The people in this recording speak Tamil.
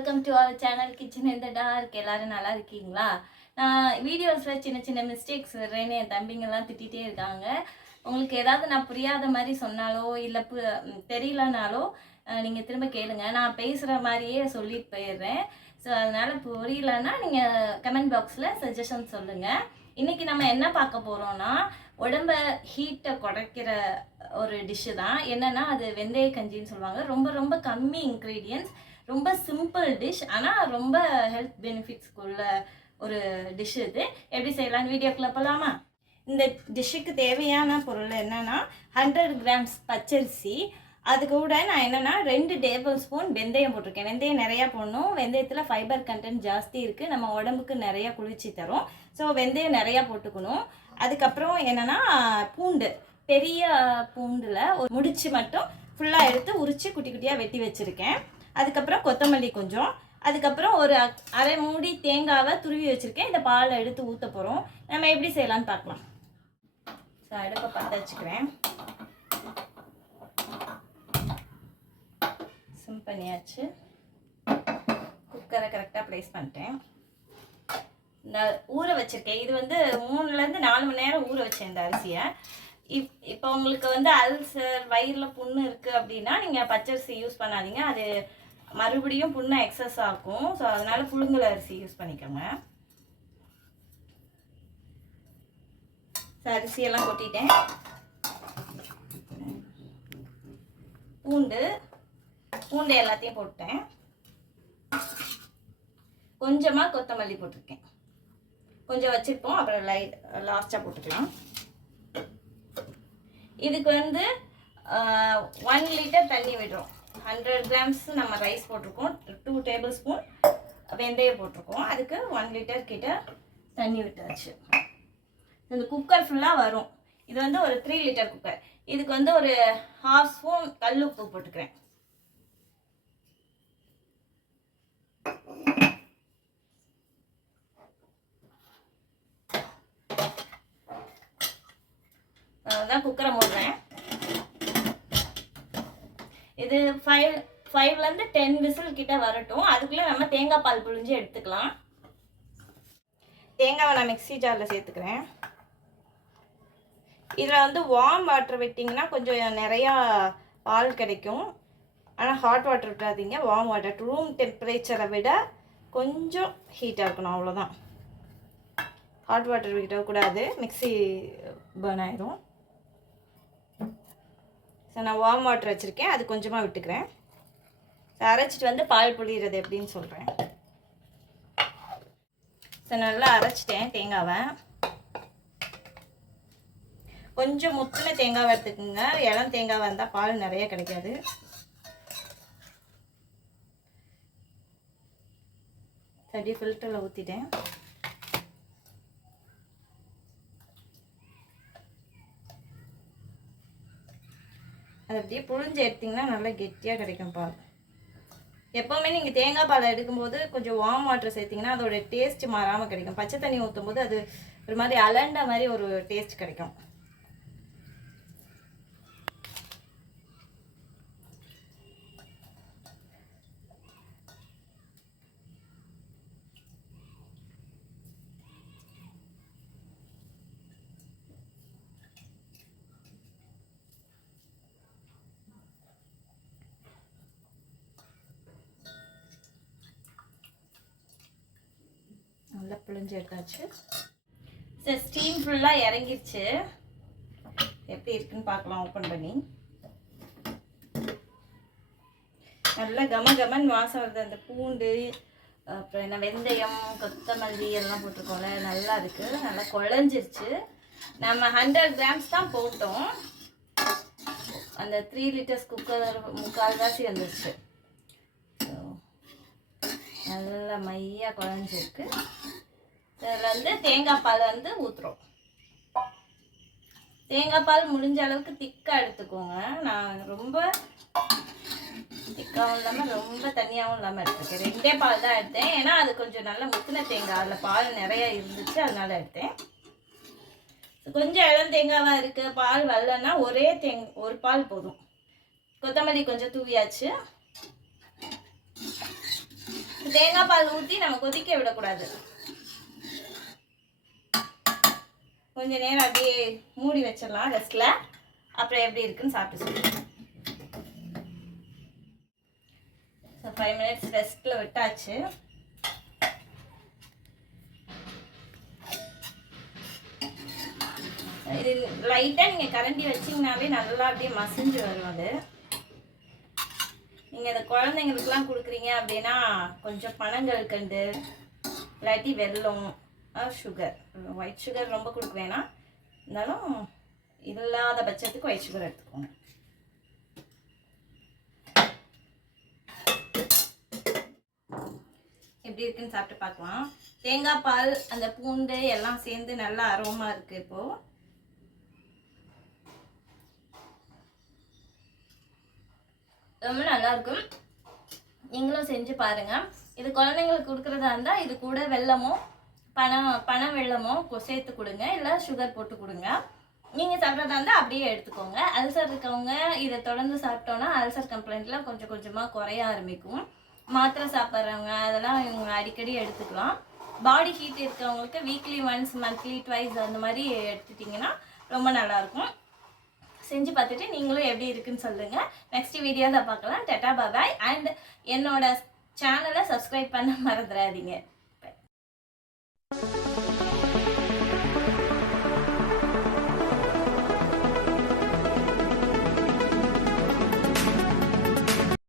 Welcome to our channel kitchen இந்த டார்க் எல்லாரும் நல்லா இருக்கீங்களா? நான் வீடியோஸில் சின்ன சின்ன மிஸ்டேக்ஸ் வர்றேன்னு என் தம்பிங்கெல்லாம் திட்டிகிட்டே இருக்காங்க. உங்களுக்கு ஏதாவது நான் புரியாத மாதிரி சொன்னாலோ இல்லை பு தெரியலனாலோ நீங்கள் திரும்ப கேளுங்க. நான் பேசுகிற மாதிரியே சொல்லிட்டு போயிடுறேன். ஸோ அதனால் புரியலன்னா நீங்கள் கமெண்ட் பாக்ஸில் சஜஷன் சொல்லுங்கள் இன்றைக்கி நம்ம என்ன பார்க்க போகிறோம்னா உடம்ப ஹீட்டை குறைக்கிற ஒரு டிஷ்ஷு தான். என்னன்னா அது வெந்தய கஞ்சின்னு சொல்லுவாங்க. ரொம்ப ரொம்ப கம்மி இன்க்ரீடியன்ஸ் ரொம்ப சிம்பிள் டிஷ் ஆனால் ரொம்ப ஹெல்த் பெனிஃபிட்ஸ்க்குள்ள ஒரு டிஷ் இது. எப்படி செய்யலாம்னு வீடியோக்குள்ள போகலாமா இந்த டிஷ்ஷுக்கு தேவையான பொருள் என்னன்னா ஹண்ட்ரட் கிராம்ஸ் பச்சரிசி. அது கூட நான் என்னன்னா ரெண்டு டேபிள் ஸ்பூன் வெந்தயம் போட்டிருக்கேன். வெந்தயம் நிறையா போடணும். வெந்தயத்தில் ஃபைபர் கண்டென்ட் ஜாஸ்தி இருக்குது நம்ம உடம்புக்கு நிறையா குளிர்ச்சி தரும். ஸோ வெந்தயம் நிறையா போட்டுக்கணும். அதுக்கப்புறம் என்னென்னா பூண்டு. பெரிய பூண்டில் ஒரு முடிச்சு மட்டும் ஃபுல்லாக எடுத்து உரித்து குட்டி குட்டியாக வெட்டி வச்சுருக்கேன். அதுக்கப்புறம் கொத்தமல்லி கொஞ்சம். அதுக்கப்புறம் ஒரு அ- அரை மூடி தேங்காவை துருவி வச்சுருக்கேன். இந்த பாலை எடுத்து ஊற்ற போகிறோம் நம்ம எப்படி செய்யலாம்னு பார்க்கலாம். ஸோ அடுப்பை பற்ற வச்சுக்கிறேன் சிம் பண்ணியாச்சு. குக்கரை கரெக்டாக ப்ளேஸ் பண்ணிட்டேன். நான் ஊற வச்சிருக்கேன். இது வந்து மூணுலேருந்து நாலு மணி நேரம் ஊற வச்சேன் இந்த அரிசியை. இப் இப்போ உங்களுக்கு வந்து அல்சர் வயிறில் புண்ணு இருக்குது அப்படின்னா நீங்கள் பச்சரிசி யூஸ் பண்ணாதீங்க. அது மறுபடியும் புண்ணை எக்ஸஸ் ஆகும் ஸோ அதனால் புழுங்கல் அரிசி யூஸ் பண்ணிக்கோங்க. அரிசியெல்லாம் கொட்டிட்டேன். பூண்டு பூண்டு எல்லாத்தையும் போட்டேன். கொஞ்சமாக கொத்தமல்லி போட்டிருக்கேன். கொஞ்சம் வச்சுருப்போம். அப்புறம் லைட் லாஸ்ட்டாக போட்டுக்கலாம். இதுக்கு வந்து ஒன் லிட்டர் தண்ணி விடுறோம். ஹண்ட்ரட் கிராம்ஸ் நம்ம ரைஸ் போட்டிருக்கோம். டூ டேபிள் ஸ்பூன் வெந்தயம் போட்டிருக்கோம். அதுக்கு ஒன் லிட்டர் கிட்ட தண்ணி விட்டாச்சு. இந்த குக்கர் ஃபுல்லாக வரும். இது வந்து ஒரு த்ரீ லிட்டர் குக்கர் இதுக்கு வந்து ஒரு ஹாஃப் ஸ்பூன் கல் உப்பு போட்டுக்கிறேன். தான் குக்கரை மூடுறேன். இது ஃபைவ் ஃபைவ்லேருந்து டென் விசில் கிட்ட வரட்டும். அதுக்குள்ளே நம்ம தேங்காய் பால் புழிஞ்சு எடுத்துக்கலாம். தேங்காவை நான் மிக்ஸி ஜாரில் சேர்த்துக்கிறேன். இதில் வந்து வார்ம் வாட்டர் விட்டிங்கன்னா கொஞ்சம் நிறையா பால் கிடைக்கும். ஆனால் ஹாட் வாட்டர் விட்டுறாதீங்க வார்ம் வாட்டர் ரூம் டெம்பரேச்சரை விட கொஞ்சம் ஹீட்டாக இருக்கணும். அவ்வளோதான் ஹாட் வாட்டர் விடக்கூடாது. மிக்ஸி பேர்ன் ஆயிரும். ஸோ நான் வார்ம் வாட்டர் வச்சுருக்கேன். அது கொஞ்சமாக விட்டுக்கிறேன். ஸோ அரைச்சிட்டு வந்து பால் புளிகிறது எப்படின்னு சொல்கிறேன் ஸோ நல்லா அரைச்சிட்டேன் தேங்காவை. கொஞ்சம் முத்தின தேங்காவை எடுத்துக்கோங்க இளம் தேங்காவை இருந்தால் பால் நிறைய கிடைக்காது. சரி ஃபில்டரில் ஊற்றிட்டேன் அதை அப்படியே புழிஞ்சு எடுத்திங்கன்னா நல்லா கெட்டியாக கிடைக்கும் பால். எப்போவுமே நீங்கள் தேங்காய் பால் எடுக்கும்போது கொஞ்சம் வார்ம் வாட்டர் சேர்த்திங்கன்னா அதோட டேஸ்ட் மாறாமல் கிடைக்கும். பச்சை தண்ணி ஊற்றும் போது அது ஒரு மாதிரி அலண்ட மாதிரி ஒரு டேஸ்ட் கிடைக்கும் நல்லா புழிஞ்சு எடுத்தாச்சு. சரி ஸ்டீம் ஃபுல்லாக இறங்கிருச்சு. எப்படி இருக்குன்னு பார்க்கலாம் ஓப்பன் பண்ணி. நல்லா கம கமன் வாசம் வருது. அந்த பூண்டு அப்புறம் என்ன வெந்தயம் கொத்தமல்லி எல்லாம் போட்டிருக்கோம்ல நல்லா இருக்குது நல்லா குழஞ்சிருச்சு. நம்ம ஹண்ட்ரட் கிராம்ஸ் தான் போட்டோம். அந்த த்ரீ லிட்டர்ஸ் குக்கர் முக்கால்வாசி வந்துருச்சு. நல்லா மையாக குழஞ்சிருக்கு. இதில் வந்து தேங்காய் பால் வந்து ஊற்றுறோம் தேங்காய் பால் முடிஞ்ச அளவுக்கு திக்காக எடுத்துக்கோங்க. நான் ரொம்ப திக்காகவும் இல்லாமல் ரொம்ப தண்ணியாகவும் இல்லாமல் எடுத்துருக்கேன் ரெண்டே பால் தான் எடுத்தேன். ஏன்னா அது கொஞ்சம் நல்லா முத்தின தேங்காய். அதில் பால் நிறையா இருந்துச்சு. அதனால் எடுத்தேன். கொஞ்சம் இளம் தேங்காவாக இருக்குது பால் வரலன்னா ஒரே தேங் ஒரு பால் போதும். கொத்தமல்லி கொஞ்சம் தூவியாச்சு. தேங்காய் பால் ஊற்றி நம்ம கொதிக்க விடக்கூடாது. கொஞ்சம் நேரம் அப்படியே மூடி வச்சிடலாம் ரெஸ்ட்டில் அப்புறம் எப்படி இருக்குன்னு சாப்பிட்டு சொல்லுங்கள் ஸோ ஃபைவ் மினிட்ஸ் ரெஸ்ட்டில் விட்டாச்சு. இது லைட்டாக நீங்கள் கரண்டி வச்சிங்கனாவே நல்லா அப்படியே மசிஞ்சு வரும் அது. நீங்கள் இந்த குழந்தைங்களுக்குலாம் கொடுக்குறீங்க அப்படின்னா கொஞ்சம் பனங்கற்கண்டு இல்லாட்டி வெள்ளம் சுகர் ஒயிட் சுகர் ரொம்ப கொடுக்க வேணாம். இருந்தாலும் இல்லாத பட்சத்துக்கு ஒயிட் சுகர் எடுத்துக்கோங்க. எப்படி இருக்குன்னு சாப்பிட்டு பார்க்கலாம். தேங்காய் பால் அந்த பூண்டு எல்லாம் சேர்ந்து நல்லா அரோமா இருக்கு இப்போ. ரொம்ப நல்லா இருக்கும். நீங்களும் செஞ்சு பாருங்க. இது குழந்தைங்களுக்கு கொடுக்குறதா இருந்தால் இது கூட வெல்லமோ பணம் பனை வெள்ளமோ கொ- சேர்த்து கொடுங்க. இல்லை சுகர் போட்டு கொடுங்க. நீங்கள் சாப்பிட்றதா இருந்தால் அப்படியே எடுத்துக்கோங்க. அல்சர் இருக்கவங்க இதை தொடர்ந்து சாப்பிட்டோன்னா அல்சர் கம்ப்ளைண்ட்லாம் கொஞ்சம் கொஞ்சமாக குறைய ஆரம்பிக்கும். மாத்திரை சாப்பிட்றவங்க அதெல்லாம் இவங்க அடிக்கடி எடுத்துக்கலாம். பாடி ஹீட் இருக்கிறவங்களுக்கு வீக்லி ஒன்ஸ் மந்த்லி ட்வைஸ் அந்த மாதிரி எடுத்துட்டிங்கன்னா ரொம்ப நல்லாயிருக்கும். செஞ்சு பார்த்துட்டு நீங்களும் எப்படி இருக்குன்னு சொல்லுங்கள் நெக்ஸ்ட் வீடியோவில் பார்க்கலாம். டெட்டா பாபாய் அண்ட் என்னோட சேனலை சப்ஸ்கிரைப் பண்ண மறந்துடாதீங்க.